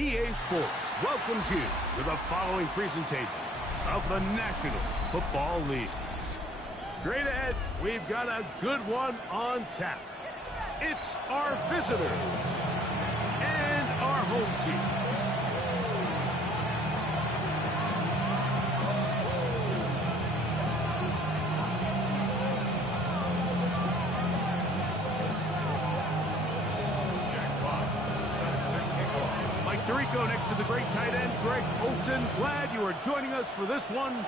EA Sports welcomes you to the following presentation of the National Football League. Straight ahead, we've got a good one on tap. It's our visitors and our home team. Rico next to the great tight end, Greg Olsen. Glad you are joining us for this one.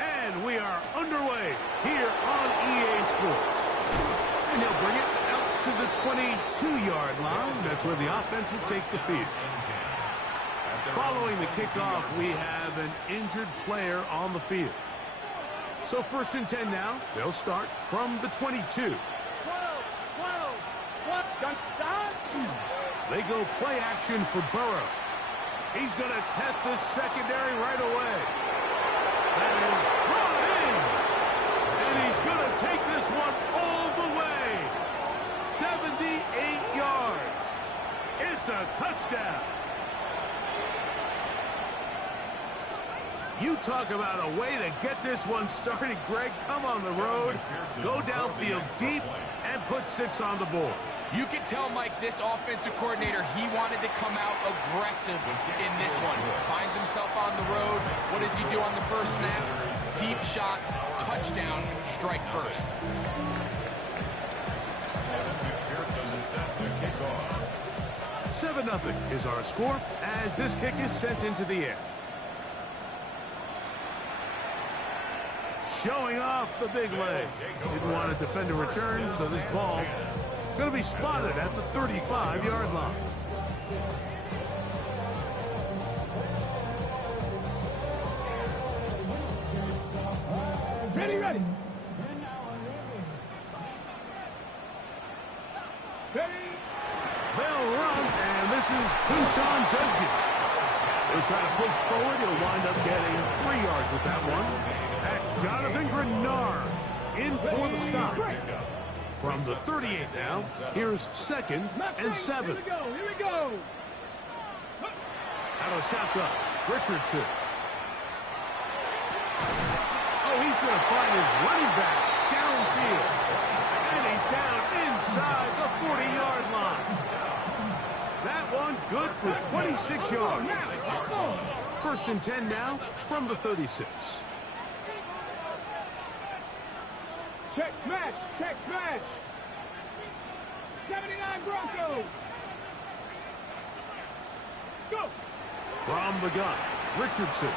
And we are underway here on EA Sports. And he'll bring it out to the 22-yard line. That's where the offense will take the field. Following the kickoff, we have an injured player on the field. So 1st and 10 now. They'll start from the 22. They go play action for Burrow. He's going to test this secondary right away. That is brought in. And he's going to take this one all the way. 78 yards. It's a touchdown. You talk about a way to get this one started, Greg. Come on the road, go downfield deep, and put 6 on the board. You can tell, Mike, this offensive coordinator, he wanted to come out aggressive in this one. Finds himself on the road. What does he do on the first snap? Deep shot, touchdown, strike first. 7-0 is our score as this kick is sent into the air. Showing off the big leg. Didn't want to defend a return, so this ball going to be spotted at the 35-yard line. Ready. They'll run, and this is Kunshan Judkins. They'll try to push forward. He'll wind up getting 3 yards with that one. That's Jonathan Grenard in for the stop. From the 38 now, here's 2nd and 7. Here we go. Out of shotgun, Richardson. Oh, he's going to find his running back downfield. And he's down inside the 40-yard line. That one good for 26 yards. 1st and 10 now from the 36. Check smash. 79 Broncos. Let's go. From the gun, Richardson.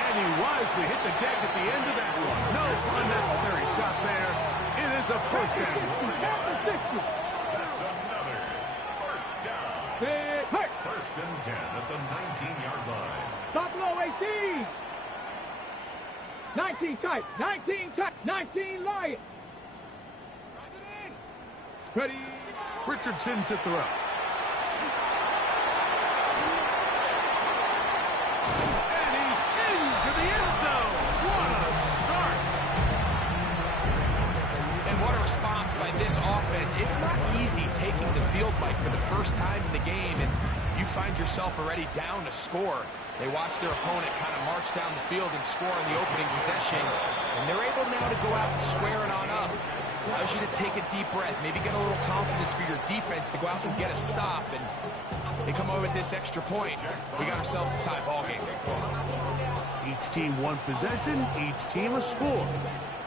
And he wisely hit the deck at the end of that one. No unnecessary shot there. It is a first down. That's another first down. 1st and 10 at the 19-yard line. Stop low, 18. 19 tight. 19 Lions. Ready. Richardson to throw. And he's into the end zone. What a start. And what a response by this offense. It's not easy taking the field, Mike, for the first time in the game, and you find yourself already down to score. They watch their opponent kind of march down the field and score in the opening possession, and they're able now to go out and square it on up. Allows you to take a deep breath, maybe get a little confidence for your defense to go out and get a stop, and they come over with this extra point. We got ourselves a tie ball game. Each team one possession, each team a score.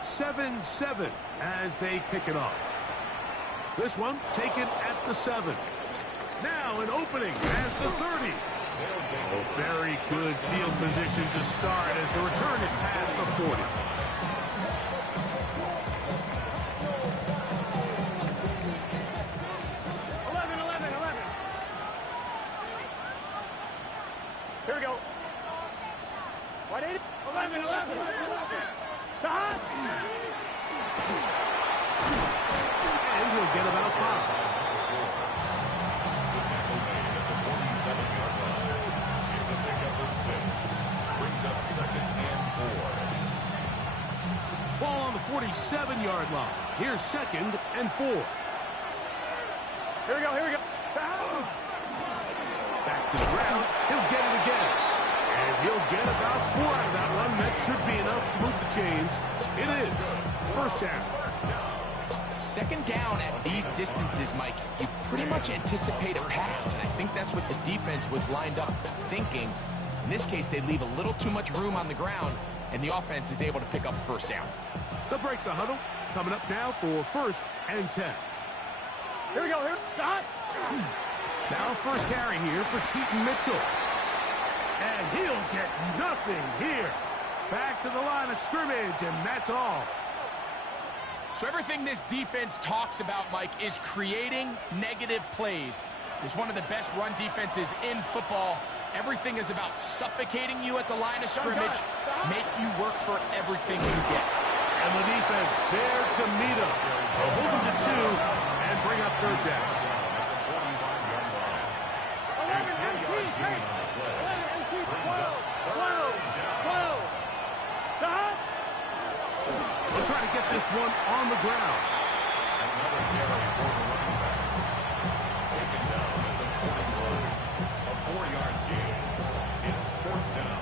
7-7 as they kick it off. This one taken at the 7. Now an opening as the 30. Oh, very good field position to start as the return is past the 40. Here we go. What is it? 11. And he'll get about 5. The tackle made at the 47-yard line. It's a pickup of 6. Brings up 2nd and 4. Ball on the 47-yard line. Here's 2nd and 4. Here we go, here we go. Back to the ground. He'll get it again. And he'll get about 4 out of that one. That should be enough to move the chains. It is first down. Second down at these distances, Mike, you pretty much anticipate a pass, and I think that's what the defense was lined up thinking. In this case, they leave a little too much room on the ground, and the offense is able to pick up a first down. They'll break the huddle. Coming up now for first and 10. Here we go, here. Stop. Now first carry here for Keaton Mitchell. And he'll get nothing here. Back to the line of scrimmage, and that's all. So everything this defense talks about, Mike, is creating negative plays. It's one of the best run defenses in football. Everything is about suffocating you at the line of scrimmage, make you work for everything you get. And the defense there to meet him. They'll hold him to 2 and bring up third down. 11 MT, hey. 11 MT, 12. Stop. They'll try to get this one on the ground. Another carry for the running back. Taken down at the 40-yard. A 4-yard gain. It's fourth down.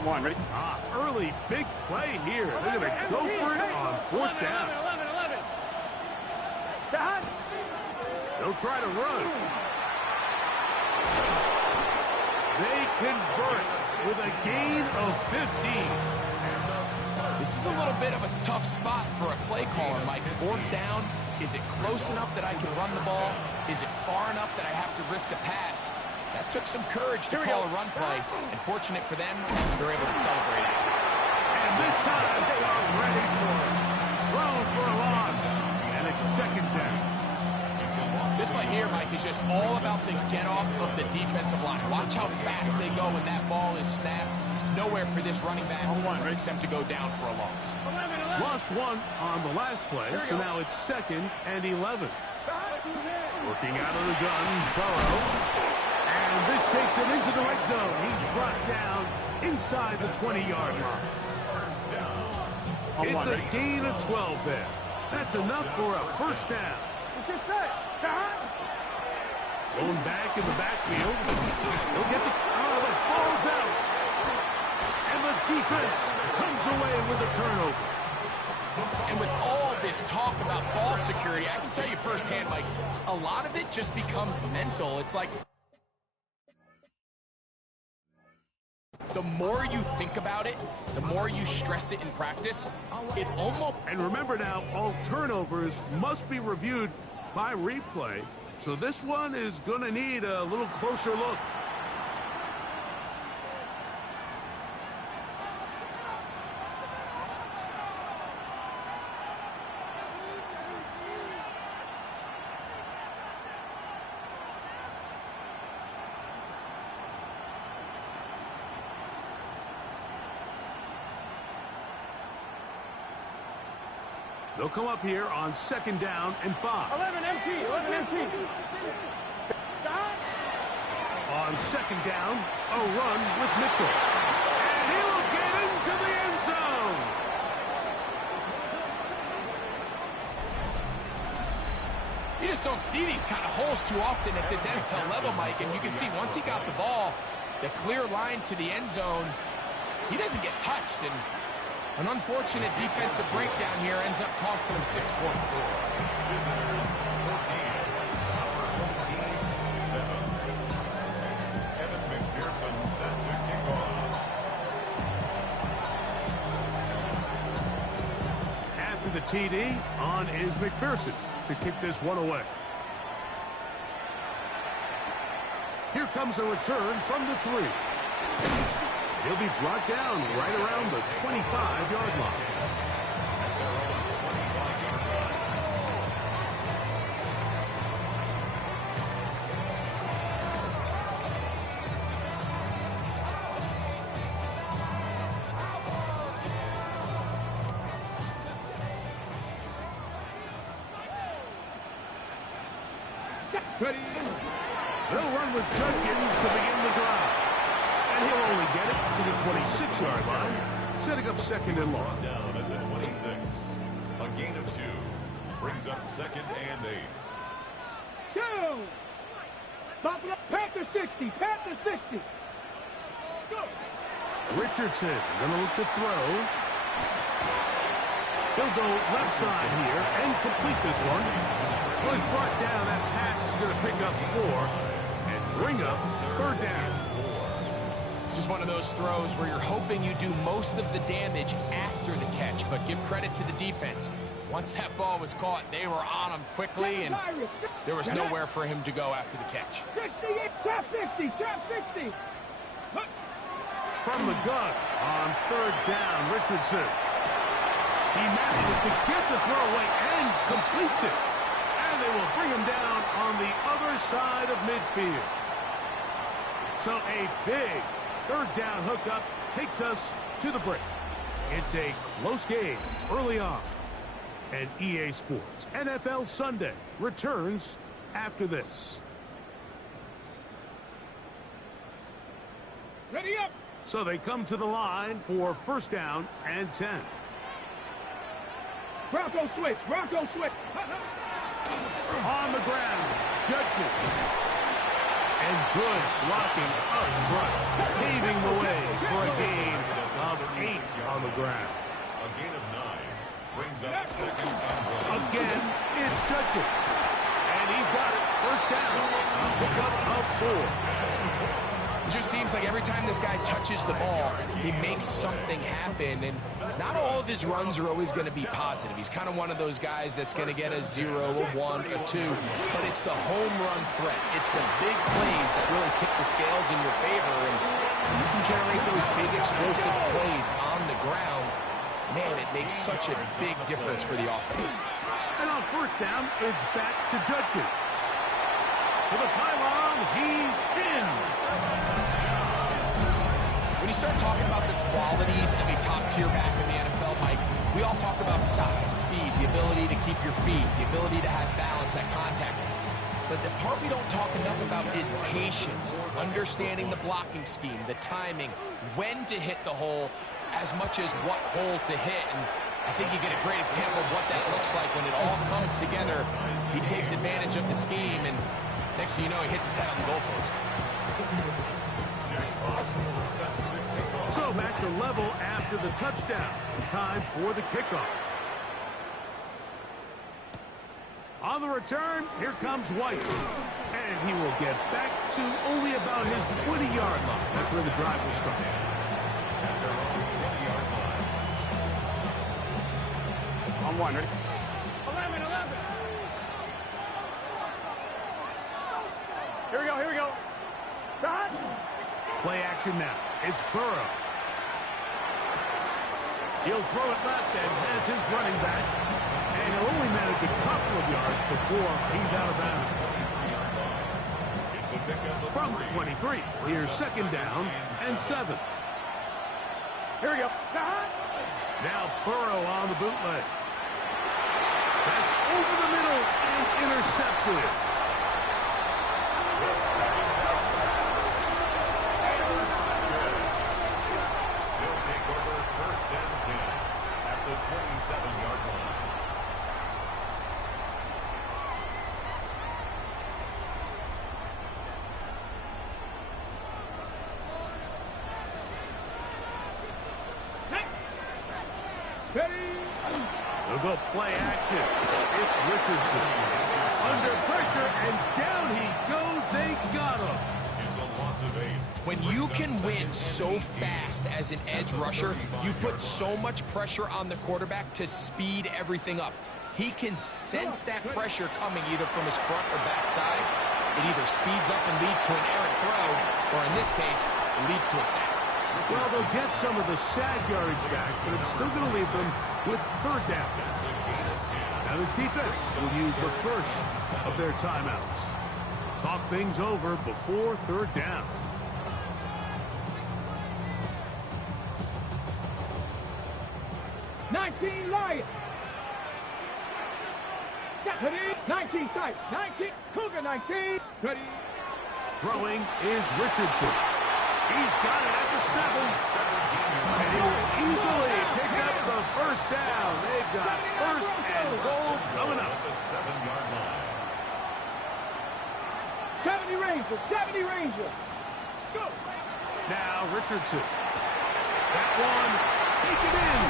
One, ready? Early big play here. They're going to go for it on fourth down. 11. Stop. They'll try to run. They convert with a gain of 15. This is a little bit of a tough spot for a play caller, Mike. Fourth down, is it close enough that I can run the ball? Is it far enough that I have to risk a pass? That took some courage to call a run play, and fortunate for them, they're able to celebrate it. And this time, they are ready for it. Thrown for a loss, and it's second down. This play here, Mike, is just all about the get-off of the defensive line. Watch how fast they go when that ball is snapped. Nowhere for this running back except to go down for a loss. 11. Lost one on the last play, so now it's second and 11. Working out of the guns, Burrow. And this takes him into the red zone. He's brought down inside the 20-yard line. It's a gain of 12 there. That's enough for a first down. Going back in the backfield. He'll get the ball's out. And the defense comes away with a turnover. And with all this talk about ball security, I can tell you firsthand, Mike, a lot of it just becomes mental. It's like the more you think about it, the more you stress it in practice, it almost... And remember now, all turnovers must be reviewed by replay. So this one is going to need a little closer look. They'll come up here on second down and 5. 11 MT. On second down, a run with Mitchell. And he'll get into the end zone. You just don't see these kind of holes too often at this NFL level, Mike. And you can see once he got the ball, the clear line to the end zone, he doesn't get touched. And an unfortunate defensive breakdown here ends up costing him 6 points. Visitors 14, number 14-7. Kevin McPherson set to kick off. After the TD, on is McPherson to kick this one away. Here comes a return from the 3. He'll be brought down right around the 25-yard line. They'll run with Judkins to begin the drive. And he'll only get it to the 26-yard line, setting up second and long. Down at the 26. A gain of 2 brings up second and 8. Go! Panther 60, Panther 60. Go! Richardson gonna look to throw. He'll go left side here and complete this one. Well, he's brought down. That pass is going to pick up 4 and bring up third down. This is one of those throws where you're hoping you do most of the damage after the catch, but give credit to the defense. Once that ball was caught, they were on him quickly, and there was nowhere for him to go after the catch. 68, trap 60, trap 60. From the gun on third down, Richardson. He manages to get the throw away and completes it. And they will bring him down on the other side of midfield. So a big third down hookup takes us to the break. It's a close game early on. And EA Sports NFL Sunday returns after this. Ready up. So they come to the line for first down and 10. Bronco switch, Bronco switch. On the ground, Judkins. And good blocking up front, paving the way for a gain of 8 on the ground. A gain of 9 brings up second and 1. Again, it's Judkins. And he's got it. First down. A pickup of 4. It just seems like every time this guy touches the ball, he makes something happen, and not all of his runs are always going to be positive. He's kind of one of those guys that's going to get a 0, a 1, a 2, but it's the home run threat. It's the big plays that really tip the scales in your favor, and you can generate those big explosive plays on the ground. Man, it makes such a big difference for the offense. And on first down, it's back to Judkins. For the pylon, he's in. When you start talking about the qualities of a top-tier back in the NFL, Mike, we all talk about size, speed, the ability to keep your feet, the ability to have balance at contact. But the part we don't talk enough about is patience, understanding the blocking scheme, the timing, when to hit the hole, as much as what hole to hit. And I think you get a great example of what that looks like when it all comes together. He takes advantage of the scheme, and next thing you know, he hits his head on the goalpost. So back to level after the touchdown. Time for the kickoff. On the return, here comes White. And he will get back to only about his 20-yard line. That's where the drive will start. On one, ready? 11, 11. Here we go, here we go. Start. Play action now. It's Burrow. He'll throw it left and has his running back. And he'll only manage a couple of yards before he's out of bounds. From the 23, here's second down and 7. Here we go. Now Burrow on the bootleg. That's over the middle and intercepted. They'll take over first and 10 at the 27-yard line. They'll go play action. It's Richardson. Under pressure, and down he goes. They got him. It's a loss of 8. When you can win so fast as an edge rusher, you put so much pressure on the quarterback to speed everything up. He can sense that pressure coming either from his front or back side. It either speeds up and leads to an errant throw, or in this case, it leads to a sack. Well, they'll get some of the sack yardage back, but it's still going to leave them with third down. Now this defense will use the first of their timeouts. Talk things over before third down. Lions. Ready? 19 sight. 19. Cougar 19. Ready? Throwing is Richardson. He's got it at the 7. And he will easily pick up the first down. They've got first and goal coming up. The 7-yard line. 70 Rangers. 70 Rangers. Go. Now Richardson. That one, take it in.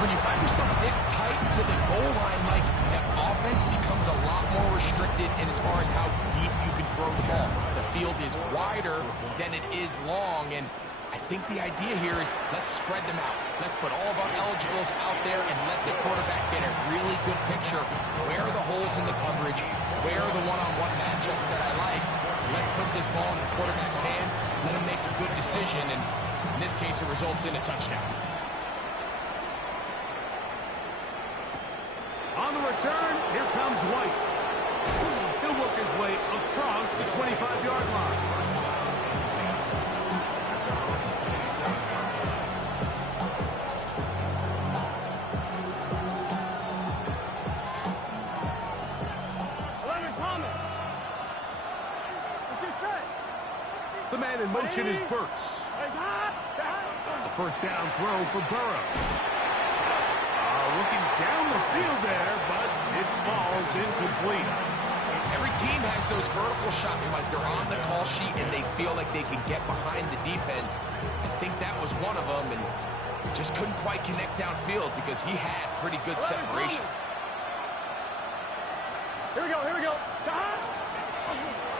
When you find yourself this tight to the goal line, Mike, that offense becomes a lot more restricted in as far as how deep you can throw the ball. The field is wider than it is long, and I think the idea here is let's spread them out. Let's put all of our eligibles out there and let the quarterback get a really good picture. Where are the holes in the coverage? Where are the one-on-one matchups that I like? Let's put this ball in the quarterback's hand, let him make a good decision, and in this case, it results in a touchdown. On the return, here comes White. He'll work his way across the 25-yard line. The man in motion is Burks. A first down throw for Burrow. Looking down the field there, but it falls incomplete. Every team has those vertical shots, Mike. They're on the call sheet, and they feel like they can get behind the defense. I think that was one of them, and just couldn't quite connect downfield because he had pretty good separation. Here we go. Here we go.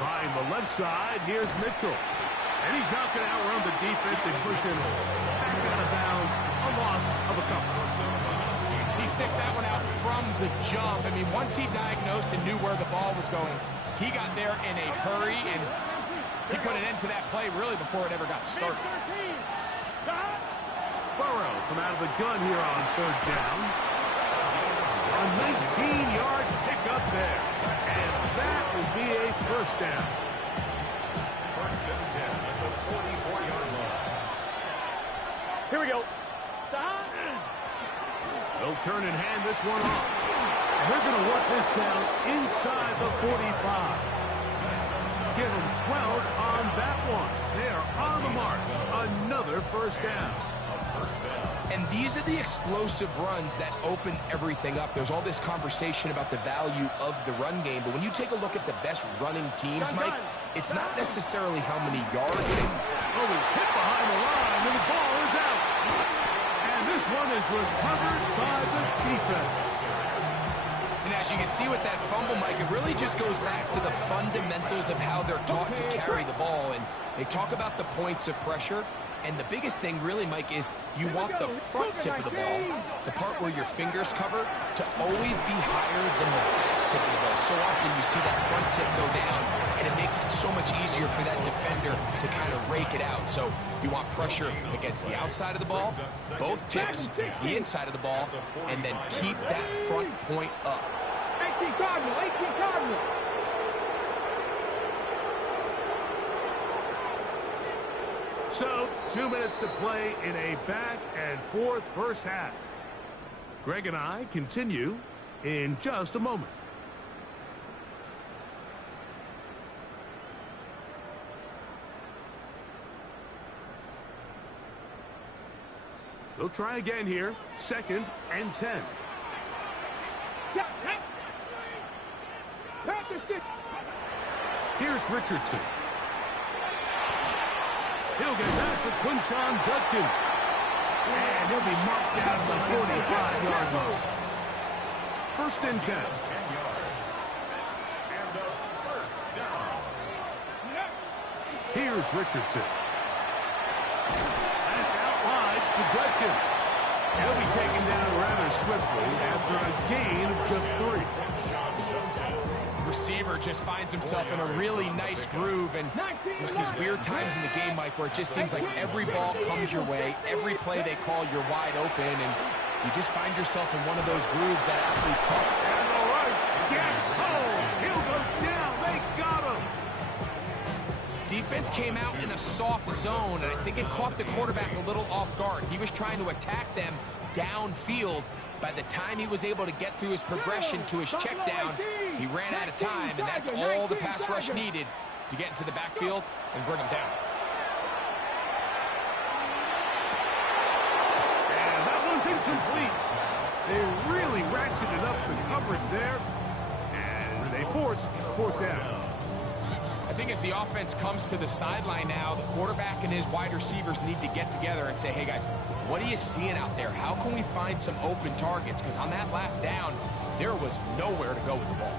Trying the left side, here's Mitchell. And he's not going to outrun the defense and push him back out of bounds. A loss of a couple. He sniffed that one out from the jump. I mean, once he diagnosed and knew where the ball was going, he got there in a hurry, and he put an end to that play really before it ever got started. Burrow from out of the gun here on third down. A 19-yard pickup there. And that will be a first down. First and 10 at the 44-yard line. Here we go. They'll turn and hand this one off. And they're going to work this down inside the 45. Give them 12 on that one. They are on the march. Another first down. And these are the explosive runs that open everything up. There's all this conversation about the value of the run game, but when you take a look at the best running teams, Mike, it's not necessarily how many yards they... Oh, he's hit behind the line, and the ball is out. And this one is recovered by the defense. And as you can see with that fumble, Mike, it really just goes back to the fundamentals of how they're taught to carry the ball. And they talk about the points of pressure. And the biggest thing really, Mike, is you want the front tip of the ball, the part where your fingers cover, to always be higher than the back tip of the ball. So often you see that front tip go down, and it makes it so much easier for that defender to kind of rake it out. So you want pressure against the outside of the ball, both tips, the inside of the ball, and then keep that front point up. 18 Cardinal, 18 Cardinal. So, 2 minutes to play in a back-and-forth first half. Greg and I continue in just a moment. They'll try again here. 2nd and 10. Here's Richardson. He'll get back to Quinshon Judkins. And he'll be marked down to the 45-yard line. 1st and 10. 10 yards. And a first down. Here's Richardson. That's out wide to Judkins. He'll be taken down rather swiftly after a gain of just 3. Receiver just finds himself in a really nice groove, and there's these weird times in the game, Mike, where it just seems like every ball comes your way, every play they call, you're wide open, and you just find yourself in one of those grooves that athletes talk about. And the rush gets home. He'll go down. They got him. Defense came out in a soft zone, and I think it caught the quarterback a little off guard. He was trying to attack them downfield, By the time he was able to get through his progression to his check down, he ran out of time, and that's all the pass rush needed to get into the backfield and bring him down. And that one's incomplete. They really ratcheted up the coverage there, and they force fourth down. I think as the offense comes to the sideline now, the quarterback and his wide receivers need to get together and say, hey, guys, what are you seeing out there? How can we find some open targets? Because on that last down, there was nowhere to go with the ball.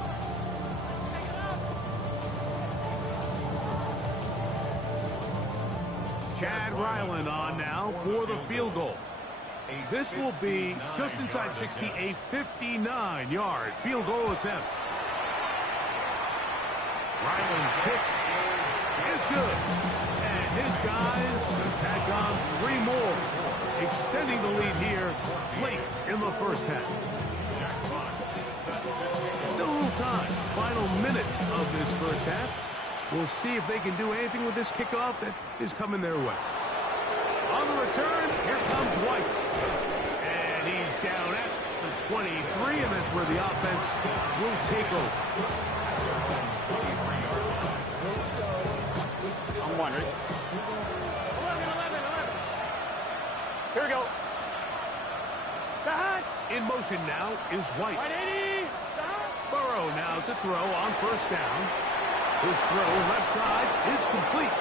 Chad Ryland on now for the field goal. This will be just inside 60, a 59-yard field goal attempt. Ryland's kick is good. And his guys attack on 3 more, extending the lead here late in the first half. Still a little time. Final minute of this first half. We'll see if they can do anything with this kickoff that is coming their way. On the return, here comes White. And he's down at the 23, and that's where the offense will take over. On one, ready? 11. Here we go. In motion now is White. Burrow now to throw on first down. His throw left side is complete.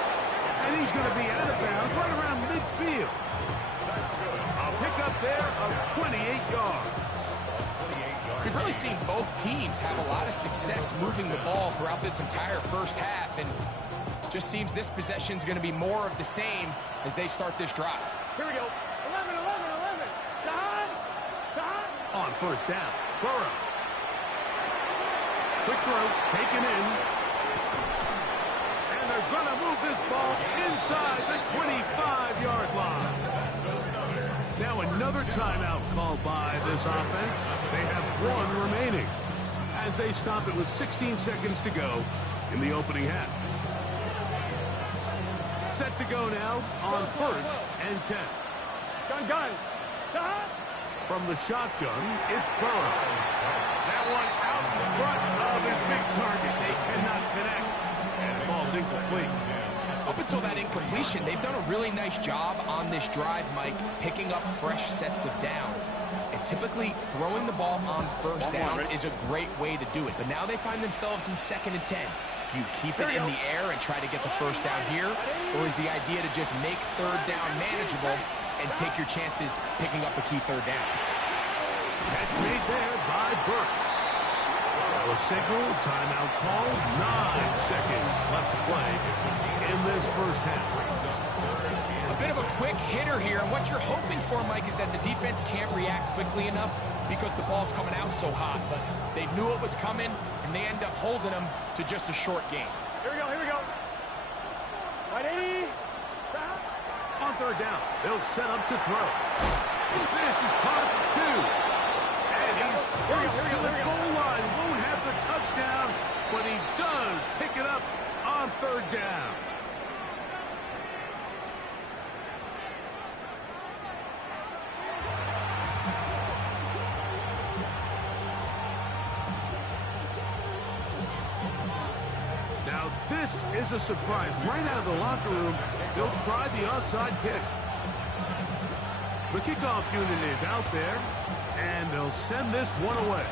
And he's going to be out of bounds right around midfield. A pickup there of 28 yards. We've really seen both teams have a lot of success moving the ball throughout this entire first half, and just seems this possession's going to be more of the same as they start this drive. Here we go. 11. On first down, Burrow. Quick throw, taken in. And they're going to move this ball inside the 25-yard line. Now another timeout called by this offense. They have 1 remaining as they stop it with 16 seconds to go in the opening half. Set to go now on first and 10. Gun. From the shotgun, it's Burrow. That one out in front of his big target. They cannot connect, and it falls incomplete. Up until that incompletion, they've done a really nice job on this drive, Mike, picking up fresh sets of downs. And typically, throwing the ball on first down is a great way to do it. But now they find themselves in 2nd and 10. Do you keep it in the air and try to get the first down here? Or is the idea to just make third down manageable and take your chances picking up a key third down? Catch made there by Burks. That was signal, timeout called, 9 seconds left to play in this first half. A bit of a quick hitter here, and what you're hoping for, Mike, is that the defense can't react quickly enough because the ball's coming out so hot, but they knew it was coming, and they end up holding them to just a short game. Here we go. 180. On third down, they'll set up to throw. This is caught at 2. And he's close to the goal line. Won't have the touchdown, but he does pick it up on third down. Now this is a surprise. Right out of the locker room, they'll try the onside kick. The kickoff unit is out there, and they'll send this one away.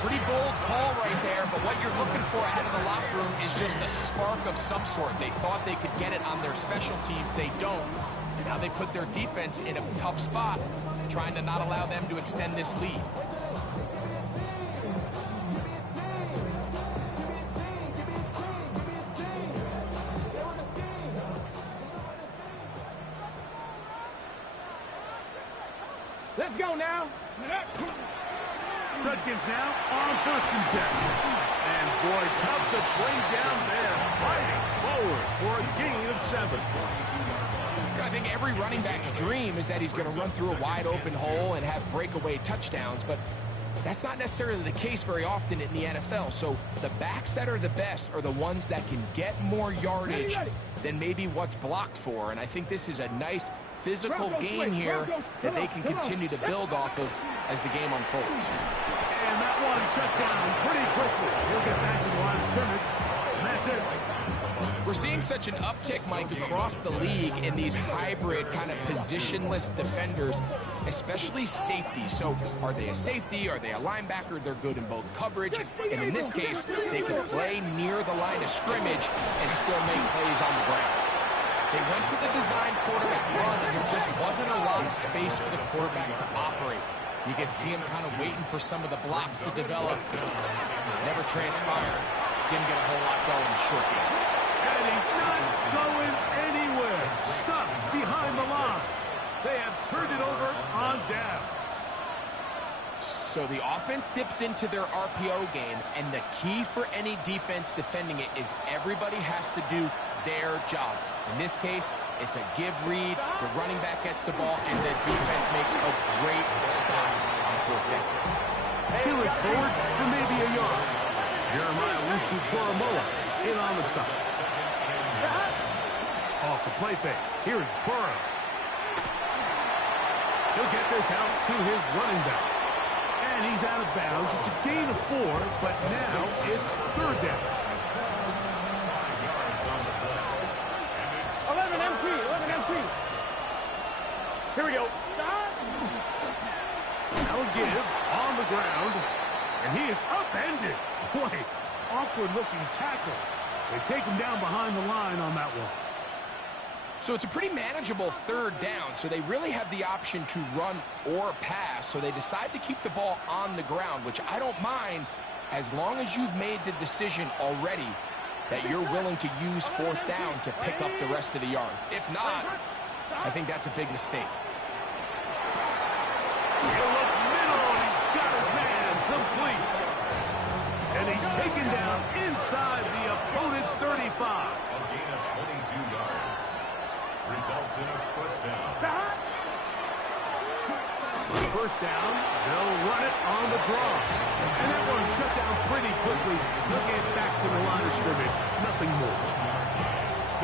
Pretty bold call right there, but what you're looking for out of the locker room is just a spark of some sort. They thought they could get it on their special teams. They don't. Now they put their defense in a tough spot, trying to not allow them to extend this lead. Let's go now. Judkins now on 1st and 10. And boy, tough to bring down there, fighting forward for a gain of 7. I think every running back's dream is that he's going to run through a wide open hole and have breakaway touchdowns, but that's not necessarily the case very often in the NFL. So the backs that are the best are the ones that can get more yardage than maybe what's blocked for. And I think this is a nice physical game here that they can continue to build off of as the game unfolds. And that one shut down pretty quickly. He'll get back to the line of scrimmage, and that's it. We're seeing such an uptick, Mike, across the league in these hybrid kind of positionless defenders, especially safety. So are they a safety? Are they a linebacker? They're good in both coverage. And in this case, they can play near the line of scrimmage and still make plays on the ground. They went to the design quarterback run, and there just wasn't a lot of space for the quarterback to operate. You could see him kind of waiting for some of the blocks to develop. Never transpired. Didn't get a whole lot going in the short game. And he's not going anywhere. Stuck behind the line. They have turned it over on downs. So the offense dips into their RPO game, and the key for any defense defending it is everybody has to do their job. In this case, it's a give read, the running back gets the ball, and the defense makes a great stop on fourth down. Peel it forward for maybe a yard. Jeremiah Lusu-Koromoa in on the stop. Off the play fake. Here's Burrow. He'll get this out to his running back. And he's out of bounds. It's a gain of 4, but now it's third down. 11 MT, 11 MT. Here we go. Now a give on the ground. And he is upended. Boy, awkward-looking tackle. They take him down behind the line on that one. So it's a pretty manageable third down, so they really have the option to run or pass, so they decide to keep the ball on the ground, which I don't mind as long as you've made the decision already that you're willing to use fourth down to pick up the rest of the yards. If not, I think that's a big mistake. He'll look middle, and he's got his man complete. And he's taken down inside the opponent's 35. A gain of 22 yards. Results in a first down. First down, they'll run it on the draw. And that one shut down pretty quickly. He'll get back to the line of scrimmage. Nothing more.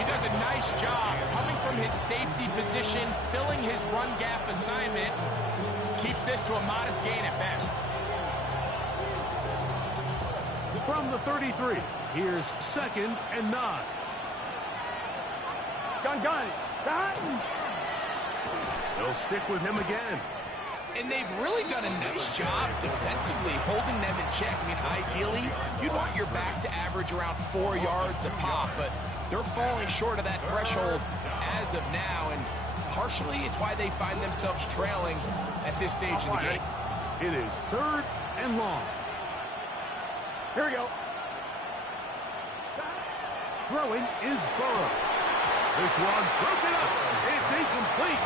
He does a nice job coming from his safety position, filling his run gap assignment. Keeps this to a modest gain at best. From the 33, here's 2nd and 9. Gun. They'll stick with him again. And they've really done a nice job defensively holding them in check. I mean, ideally, you'd want your back to average around 4 yards a pop, but they're falling short of that threshold as of now, and partially it's why they find themselves trailing at this stage of the game. It is 3rd and long. Here we go. Throwing is Burrow. This one broken up. It's incomplete.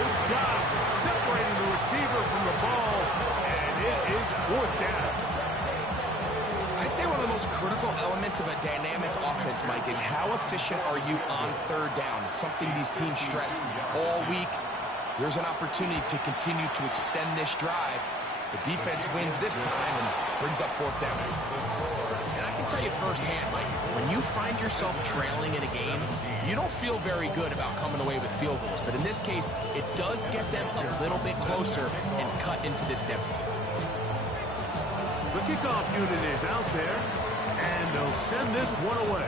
Good job separating the receiver from the ball, and it is 4th down. I'd say one of the most critical elements of a dynamic offense, Mike, is how efficient are you on third down. It's something these teams stress all week. There's an opportunity to continue to extend this drive. The defense wins this time and brings up 4th down. And I can tell you firsthand, Mike, when you find yourself trailing in a game, you don't feel very good about coming away with field goals. But in this case, it does get them a little bit closer and cut into this deficit. The kickoff unit is out there, and they'll send this one away.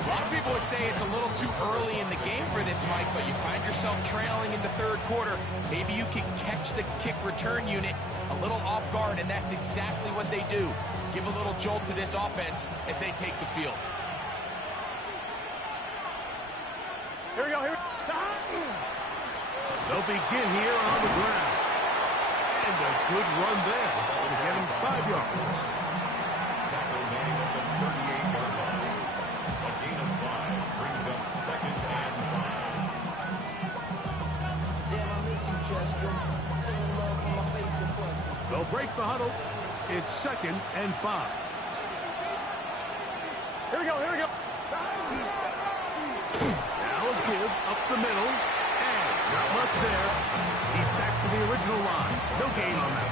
A lot of people would say it's a little too early in the game for this, Mike, but you find yourself trailing in the 3rd quarter. Maybe you can catch the kick return unit a little off guard, and that's exactly what they do. Give a little jolt to this offense as they take the field. Here we go. They'll begin here on the ground. And a good run there. To get him 5 yards. Tackle made at the 38-yard line. A gain of 5 brings up 2nd and 5. They'll break the huddle. It's 2nd and 5. Here we go. Now a give up the middle. And not much there. He's back to the original line. No gain on that.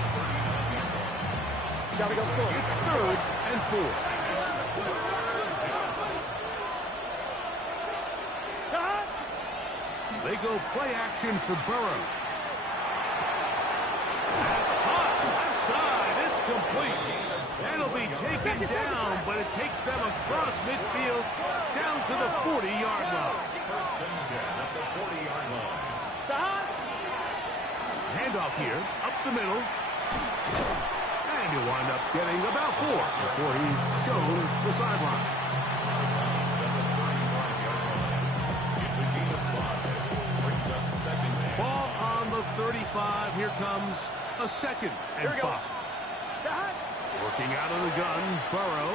Gotta go score. It's 3rd and 4. they go play action for Burrow. That's hot. Left side. It's complete. That'll be taken down, but it takes them across midfield down to the 40-yard line. First and 10 at the 40-yard line. Handoff here, up the middle. And he'll wind up getting about 4 before he's shown the sideline. It's a gain of 5. Brings up second down. Ball on the 35. Here comes a second and 5. Working out of the gun, Burrow.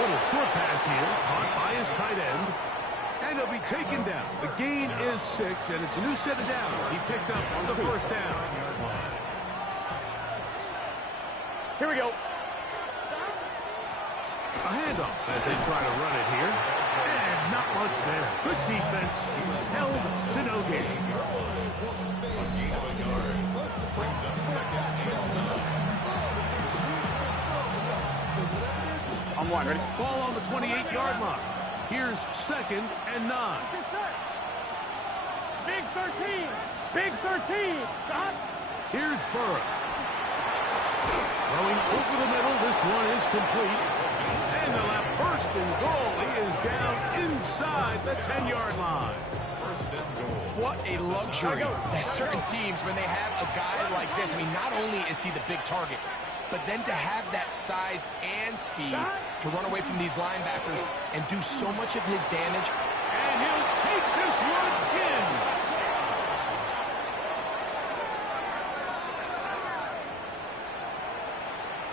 Little short pass here, caught by his tight end. And he'll be taken down. The gain is 6, and it's a new set of downs. He picked up the first down. Here we go. A handoff as they try to run it here. And not much there. Good defense. Held to no gain. A gain of a yard. Brings up second and 9. I'm one. Ready? Ball on the 28-yard line. Here's second and 9. Big 13. Big 13. Stop. Here's Burrow. Throwing over the middle. This one is complete. And they'll have first and goal. He is down inside the 10-yard line. First and goal. What a luxury. There's certain teams, when they have a guy like this, I mean, not only is he the big target, but then to have that size and speed to run away from these linebackers and do so much of his damage. And he'll take this one in.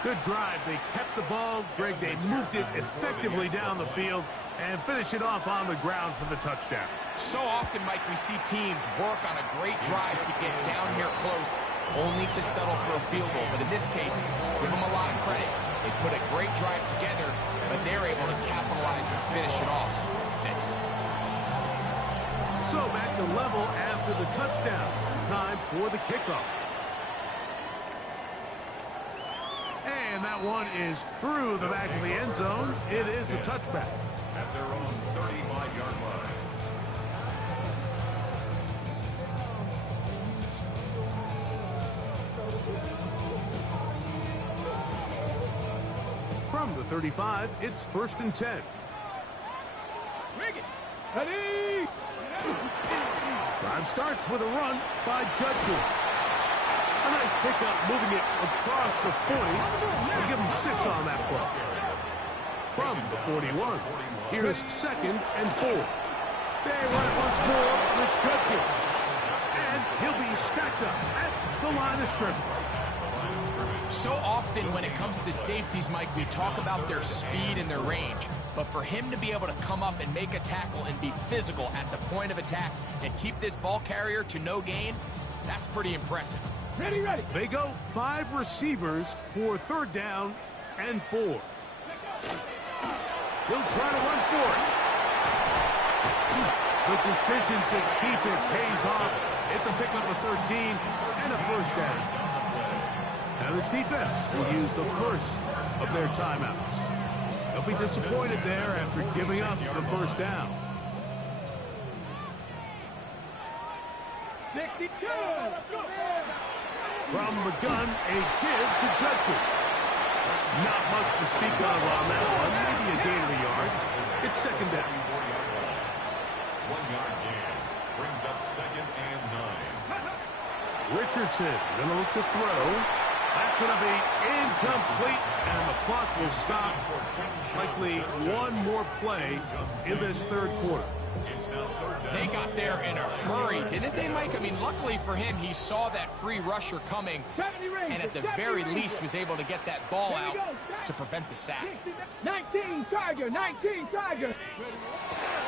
Good drive. They kept the ball. Greg, they moved it effectively down the field and finish it off on the ground for the touchdown. So often, Mike, we see teams work on a great drive to get down here close, only to settle for a field goal. But in this case, give them a lot of credit. They put a great drive together, but they're able to capitalize and finish it off with 6. So back to level after the touchdown. Time for the kickoff. And that one is through the back of the end zone. It is a touchback. At their own 35-yard line. From the 35, it's first and 10. Ready? Drive starts with a run by Judkins. A nice pickup, moving it across the 40. They'll give him 6 on that play. From the 41, here's second and 4. They run it once more with Judkins. And he'll be stacked up at the line of scrimmage. So often when it comes to safeties, Mike, we talk about their speed and their range. But for him to be able to come up and make a tackle and be physical at the point of attack and keep this ball carrier to no gain, that's pretty impressive. Ready. They go 5 receivers for third down and 4. He'll try to run for it. The decision to keep it pays off. It's a pickup of 13 and a first down. Now this defense will use the first of their timeouts. They'll be disappointed there after giving up the first down. 62. From the gun, a give to Judkins. Not much to speak of on that one. Maybe a gain of a yard. It's second down. 1-yard gain. Brings up second and 9. Richardson gonna look to throw. That's gonna be incomplete, and the clock will stop. Likely one more play in this third quarter. It's now third down. They got there in a hurry, didn't they, Mike? I mean, luckily for him, he saw that free rusher coming, and at the very least was able to get that ball out to prevent the sack. 19 Tiger.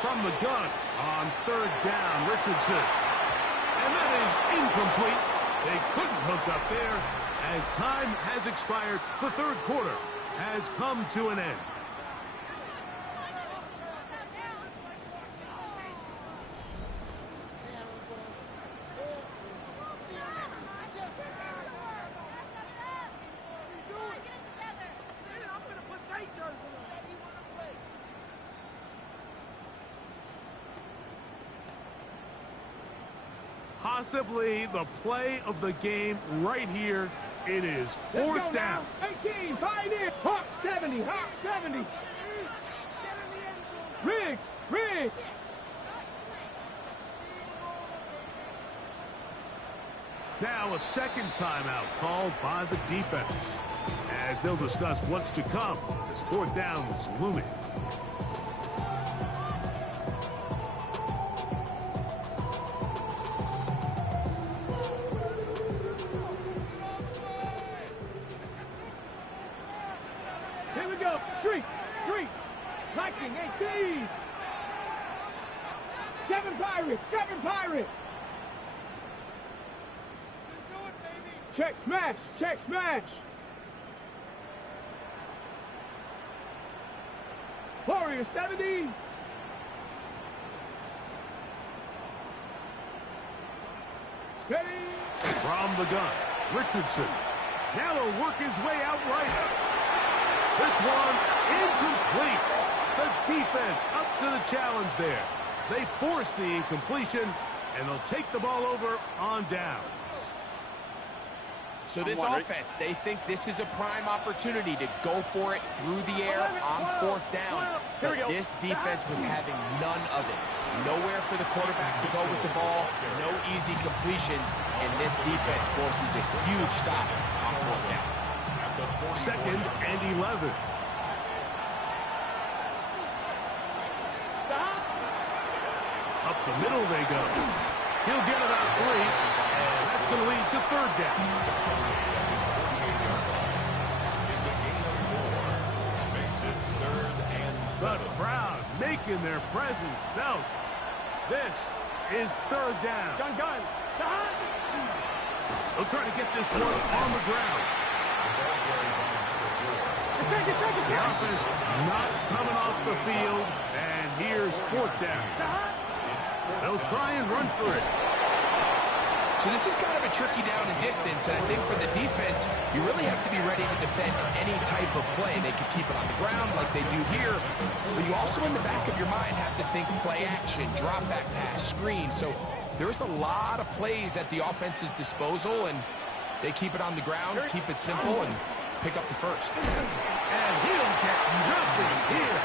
From the gun on third down, Richardson. And that is incomplete. They couldn't hook up there. As time has expired, the third quarter has come to an end. possibly the play of the game right here. It is fourth down. 18, find it. Hawk 70, Hawk 70. Riggs. Now a second timeout called by the defense, as they'll discuss what's to come as fourth down is looming. Here we go. Street. Lightning, 18. 7 Pirates. Check smash. Warriors 70. Steady. From the gun, Richardson. Now he'll work his way out right. This one incomplete. The defense up to the challenge there. They force the incompletion, and they'll take the ball over on downs. So this offense, they think this is a prime opportunity to go for it through the air on fourth down. But this defense was having none of it. Nowhere for the quarterback to go with the ball, no easy completions, and this defense forces a huge stop on fourth down. Second and 11. Up the middle they go. He'll get about 3, and that's going to lead to third down. It's a gain of 4. Makes it 3rd and 7. The crowd making their presence felt. This is third down. Guns. They'll try to get this one on the ground. The offense not coming off the field, and here's fourth down. They'll try and run for it. So this is kind of a tricky down and distance, and I think for the defense, you really have to be ready to defend any type of play. They could keep it on the ground like they do here, but you also in the back of your mind have to think play action, drop back pass, screen. So there's a lot of plays at the offense's disposal, and they keep it on the ground, keep it simple, and pick up the first. And he'll get nothing here.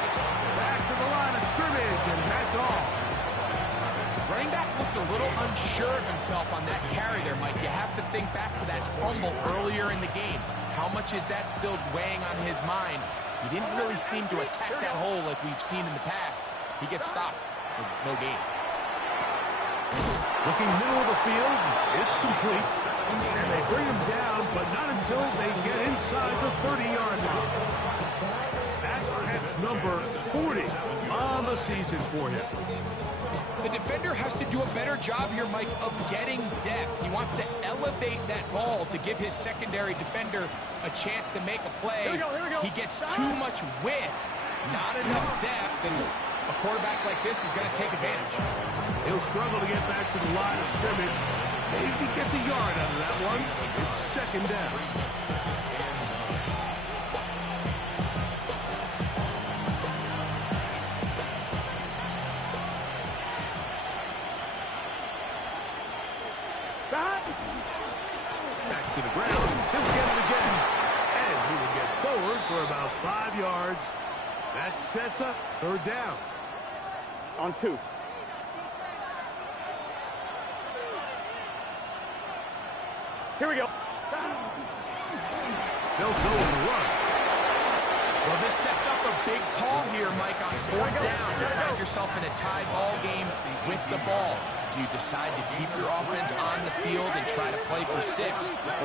Back to the line of scrimmage, and that's all. Running back looked a little unsure of himself on that carry there, Mike. You have to think back to that fumble earlier in the game. How much is that still weighing on his mind? He didn't really seem to attack that hole like we've seen in the past. He gets stopped for no gain. Looking middle of the field, it's complete. And they bring him down, but not until they get inside the 30-yard line. That's number 40 on the season for him. The defender has to do a better job here, Mike, of getting depth. He wants to elevate that ball to give his secondary defender a chance to make a play. Here we go. He gets too much width, not enough depth, and a quarterback like this is going to take advantage. He'll struggle to get back to the line of scrimmage. Maybe he gets a yard out of that one. It's second down. Back to the ground. He'll get it again. And he will get forward for about 5 yards. That sets up third down. On 2. Here we go. They'll go on the run. Well, this sets up a big call here, Mike, on fourth down. You find yourself in a tie ball game with the ball. Do you decide to keep your offense on the field and try to play for 6?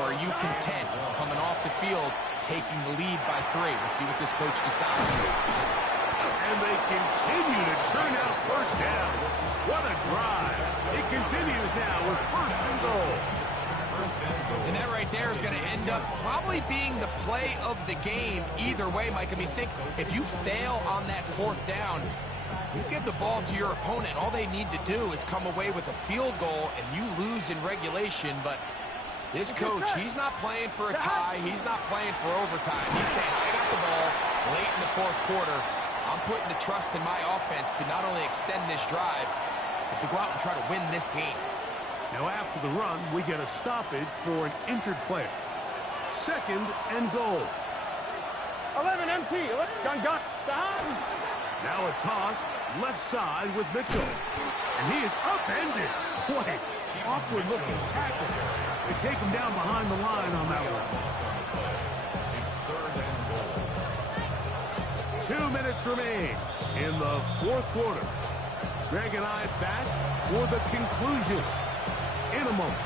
Or are you content coming off the field, taking the lead by 3? We'll see what this coach decides. And they continue to churn out first down. What a drive. It continues now with first and goal. And that right there is going to end up probably being the play of the game either way, Mike. I mean, think, if you fail on that fourth down, you give the ball to your opponent. All they need to do is come away with a field goal, and you lose in regulation. But this coach, he's not playing for a tie. He's not playing for overtime. He's saying, I got the ball late in the fourth quarter. I'm putting the trust in my offense to not only extend this drive, but to go out and try to win this game. Now after the run, we get a stoppage for an injured player. 2nd and goal. 11 MT. Gun. Now a toss, left side with Mitchell. And he is upended. What an awkward-looking tackle. They take him down behind the line on that one. It's 3rd and goal. 2 minutes remain in the 4th quarter. Greg and I back for the conclusion in a moment.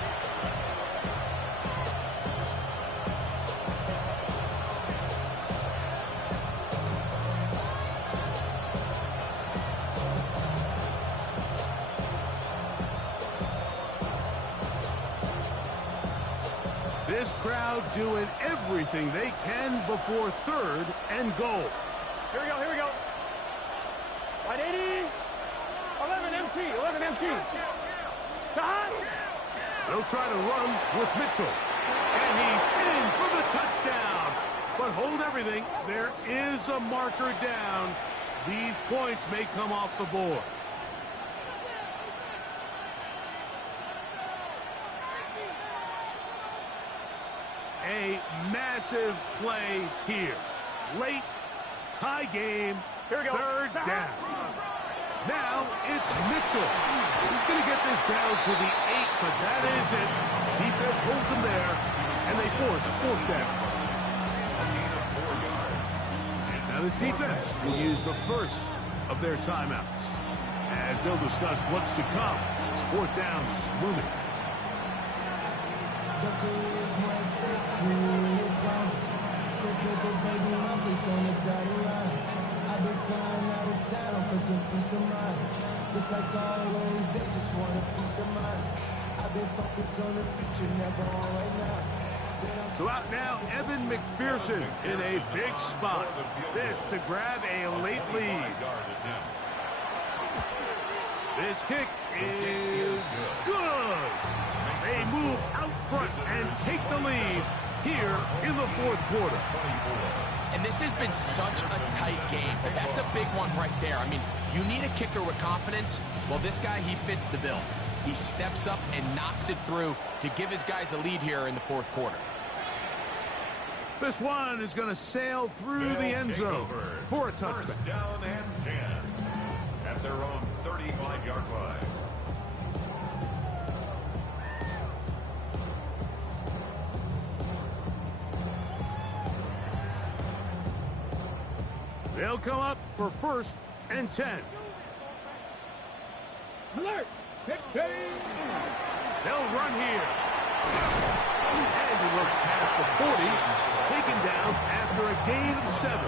This crowd doing everything they can before 3rd and goal. Here we go. 180. 11 MT. They'll try to run with Mitchell. And he's in for the touchdown. But hold everything. There is a marker down. These points may come off the board. A massive play here. Late, tie game, Here we go. 3rd down. Now it's Mitchell. He's going to get this down to the 8, but that is it. Defense holds him there, and they force 4th down. Now this defense will use the first of their timeouts, as they'll discuss what's to come. It's 4th down is looming. I've been flying out of town for some peace of mind. It's like always, they just want a piece of mind. I've been focused on the future, never on right now. So out now, Evan McPherson in a big spot. This to grab a late lead. This kick is good. They move out front and take the lead here in the 4th quarter. And this has been such a tight game, but that's a big one right there. I mean, you need a kicker with confidence. Well, this guy, he fits the bill. He steps up and knocks it through to give his guys a lead here in the 4th quarter. This one is going to sail through the end zone for a touchdown. 1st down and 10 at their own 35-yard line. They'll come up for 1st and 10. Alert. They'll run here. And he looks past the 40, taken down after a gain of 7.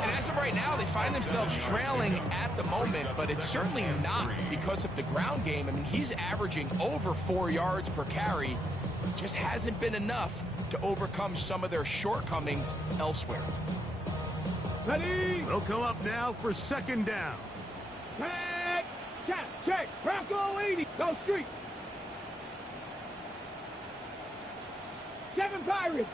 And as of right now, they find themselves trailing at the moment, but it's certainly not because of the ground game. I mean, he's averaging over 4 yards per carry. Just hasn't been enough to overcome some of their shortcomings elsewhere. Ready. They'll come up now for 2nd down. Check. Bronco 80. Go street. 7 Pirates.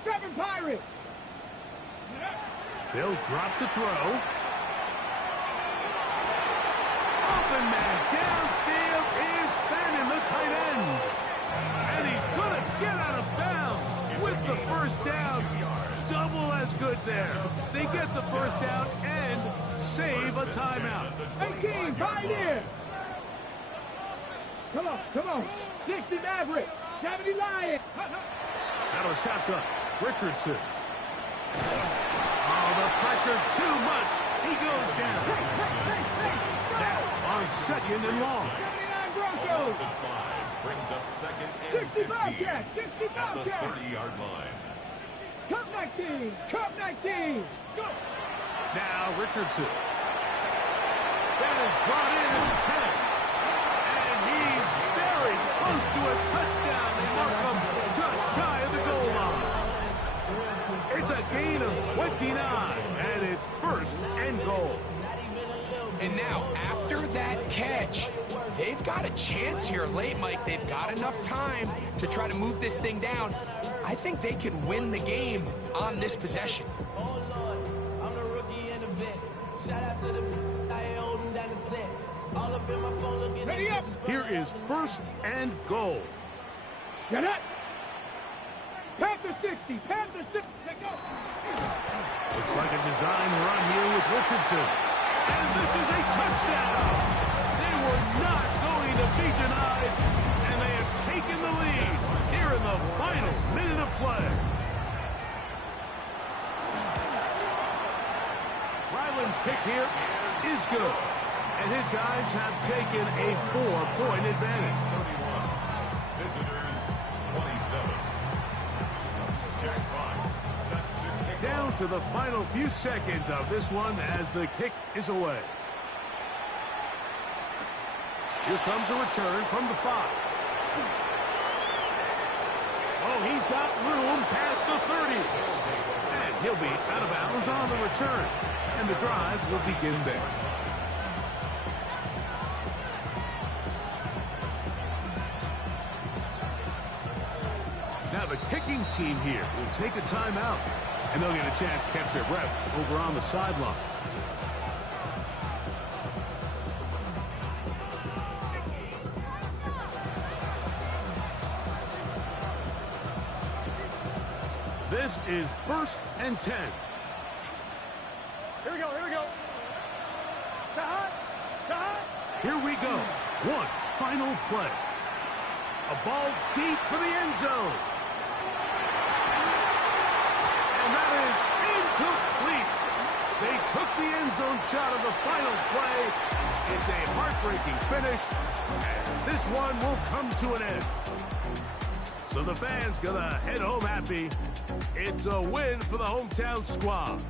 They'll drop to throw. Open man downfield is Fannin, the tight end. And he's going to get out of bounds with the 1st down. Double as good there. They get the 1st down and save a timeout. 18, Pioneer. Come on. 60 Maverick. 70 Lion. Now a shotgun. Richardson. Oh, the pressure too much. He goes down. Now on 2nd and long. 79 Broncos. Almost at 5. Brings up 2nd and 60 15 Bobcats. at the 30-yard line. Cup 19. Go. Now Richardson. That is brought in at the 10. And he's very close to a touchdown. They mark him just shy of the goal line. It's a gain of 29, and it's 1st and goal. And now, after that catch, they've got a chance here late, Mike. They've got enough time to try to move this thing down. I think they can win the game on this possession. Oh Lord, I'm the rookie and the vet. Shout out to the I ain't holding down the set. All up in my phone looking Ready up. Here is first and goal. Get it. Panther 60. Panther 60. Go. Looks like a design run here with Richardson. And this is a touchdown. They were not going to be denied, and they have taken the lead here in the final minute of play. Ryland's kick here is good, and his guys have taken a 4-point advantage. 31. Visitors 27. Jack Fox set to kick Down off. to the final few seconds of this one as the kick is away. Here comes a return from the 5. Oh, he's got room past the 30. And he'll be out of bounds on the return. And the drive will begin there. Now the kicking team here will take a timeout. And they'll get a chance to catch their breath over on the sideline. This is first and 10. Here we go. Here we go. Shot. Shot. Here we go. One final play. A ball deep for the end zone. And that is incomplete. They took the end zone shot of the final play. It's a heartbreaking finish. And this one will come to an end. So the fans gonna head home happy. It's a win for the hometown squad.